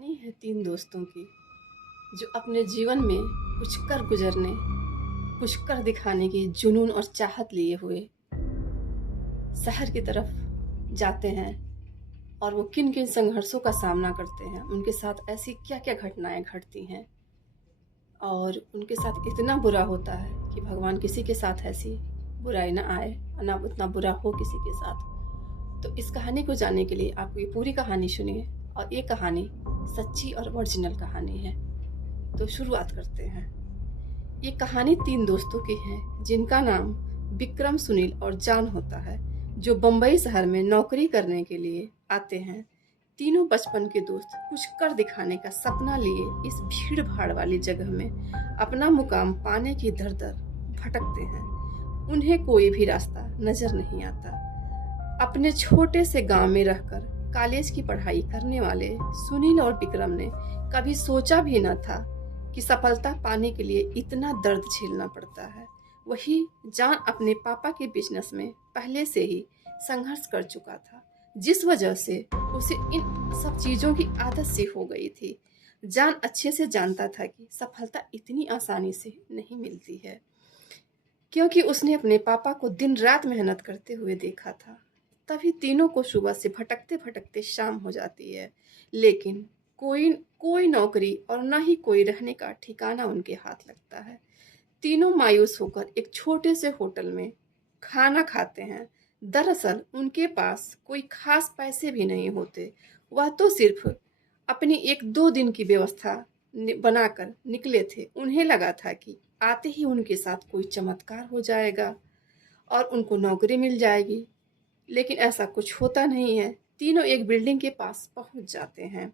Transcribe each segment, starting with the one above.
कहानी है तीन दोस्तों की जो अपने जीवन में कुछ कर गुजरने, कुछ कर दिखाने की जुनून और चाहत लिए हुए शहर की तरफ जाते हैं। और वो किन किन संघर्षों का सामना करते हैं, उनके साथ ऐसी क्या क्या घटनाएं घटती हैं और उनके साथ इतना बुरा होता है कि भगवान किसी के साथ ऐसी बुराई ना आए, ना उतना बुरा हो किसी के साथ। तो इस कहानी को जानने के लिए आपको ये पूरी कहानी सुनिए। और ये कहानी सच्ची और ओरिजिनल कहानी है। तो शुरुआत करते हैं। ये कहानी तीन दोस्तों की है जिनका नाम विक्रम, सुनील और जान होता है, जो बम्बई शहर में नौकरी करने के लिए आते हैं। तीनों बचपन के दोस्त कुछ कर दिखाने का सपना लिए इस भीड़ भाड़ वाली जगह में अपना मुकाम पाने की दर दर भटकते हैं। उन्हें कोई भी रास्ता नजर नहीं आता। अपने छोटे से गांव में रहकर कॉलेज की पढ़ाई करने वाले सुनील और विक्रम ने कभी सोचा भी न था कि सफलता पाने के लिए इतना दर्द झेलना पड़ता है। वही जान अपने पापा के बिजनेस में पहले से ही संघर्ष कर चुका था, जिस वजह से उसे इन सब चीजों की आदत सी हो गई थी। जान अच्छे से जानता था कि सफलता इतनी आसानी से नहीं मिलती है, क्योंकि उसने अपने पापा को दिन रात मेहनत करते हुए देखा था। तभी तीनों को सुबह से भटकते भटकते शाम हो जाती है, लेकिन कोई कोई नौकरी और न ही कोई रहने का ठिकाना उनके हाथ लगता है। तीनों मायूस होकर एक छोटे से होटल में खाना खाते हैं। दरअसल उनके पास कोई खास पैसे भी नहीं होते। वह तो सिर्फ अपनी एक दो दिन की व्यवस्था बनाकर निकले थे। उन्हें लगा था कि आते ही उनके साथ कोई चमत्कार हो जाएगा और उनको नौकरी मिल जाएगी, लेकिन ऐसा कुछ होता नहीं है। तीनों एक बिल्डिंग के पास पहुंच जाते हैं।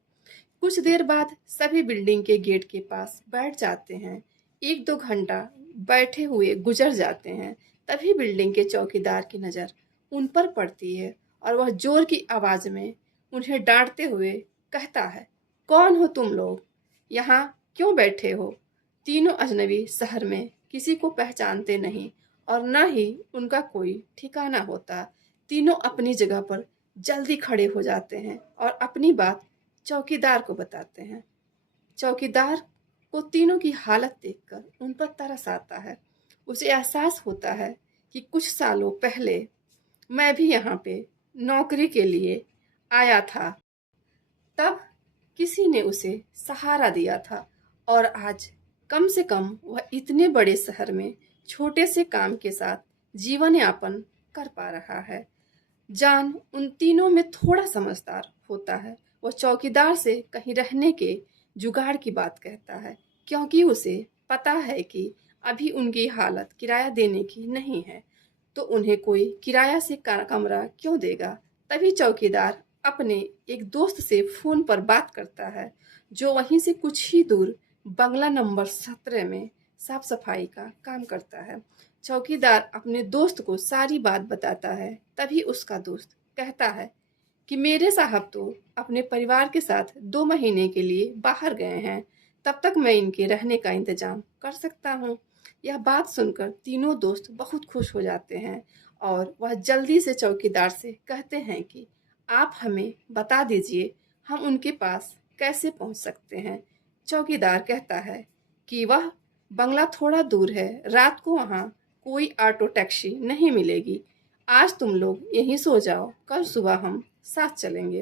कुछ देर बाद सभी बिल्डिंग के गेट के पास बैठ जाते हैं। एक दो घंटा बैठे हुए गुजर जाते हैं। तभी बिल्डिंग के चौकीदार की नज़र उन पर पड़ती है और वह जोर की आवाज़ में उन्हें डांटते हुए कहता है, कौन हो तुम लोग? यहाँ क्यों बैठे हो? तीनों अजनबी शहर में किसी को पहचानते नहीं और न ही उनका कोई ठिकाना होता। तीनों अपनी जगह पर जल्दी खड़े हो जाते हैं और अपनी बात चौकीदार को बताते हैं। चौकीदार को तीनों की हालत देखकर उन पर तरस आता है। उसे एहसास होता है कि कुछ सालों पहले मैं भी यहाँ पे नौकरी के लिए आया था। तब किसी ने उसे सहारा दिया था और आज कम से कम वह इतने बड़े शहर में छोटे से काम के साथ जीवन यापन कर पा रहा है। जान उन तीनों में थोड़ा समझदार होता है। वह चौकीदार से कहीं रहने के जुगाड़ की बात कहता है, क्योंकि उसे पता है कि अभी उनकी हालत किराया देने की नहीं है, तो उन्हें कोई किराया से कमरा क्यों देगा। तभी चौकीदार अपने एक दोस्त से फोन पर बात करता है, जो वहीं से कुछ ही दूर बंगला नंबर 17 में साफ सफाई का काम करता है। चौकीदार अपने दोस्त को सारी बात बताता है। तभी उसका दोस्त कहता है कि मेरे साहब तो अपने परिवार के साथ 2 महीने के लिए बाहर गए हैं, तब तक मैं इनके रहने का इंतजाम कर सकता हूँ। यह बात सुनकर तीनों दोस्त बहुत खुश हो जाते हैं और वह जल्दी से चौकीदार से कहते हैं कि आप हमें बता दीजिए हम उनके पास कैसे पहुँच सकते हैं। चौकीदार कहता है कि वह बंगला थोड़ा दूर है, रात को वहाँ कोई ऑटो टैक्सी नहीं मिलेगी। आज तुम लोग यहीं सो जाओ, कल सुबह हम साथ चलेंगे।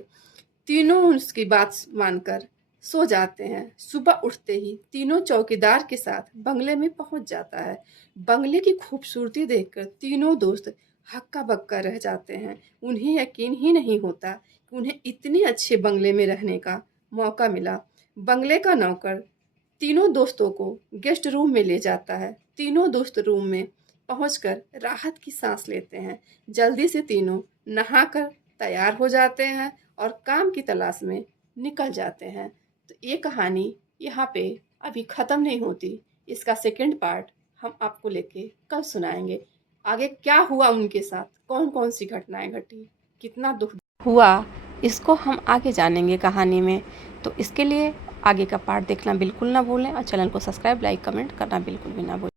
तीनों उसकी बात मानकर सो जाते हैं। सुबह उठते ही तीनों चौकीदार के साथ बंगले में पहुंच जाता है। बंगले की खूबसूरती देखकर तीनों दोस्त हक्का बक्का रह जाते हैं। उन्हें यकीन ही नहीं होता कि उन्हें इतने अच्छे बंगले में रहने का मौका मिला। बंगले का नौकर तीनों दोस्तों को गेस्ट रूम में ले जाता है। तीनों दोस्त रूम में पहुंचकर राहत की सांस लेते हैं। जल्दी से तीनों नहाकर तैयार हो जाते हैं और काम की तलाश में निकल जाते हैं। तो ये कहानी यहाँ पे अभी ख़त्म नहीं होती। इसका सेकंड पार्ट हम आपको लेके कल सुनाएंगे। आगे क्या हुआ उनके साथ, कौन कौन सी घटनाएं घटी, कितना दुख हुआ, इसको हम आगे जानेंगे कहानी में। तो इसके लिए आगे का पार्ट देखना बिल्कुल ना भूलें और चैनल को सब्सक्राइब, लाइक, कमेंट करना बिल्कुल भी ना भूलें।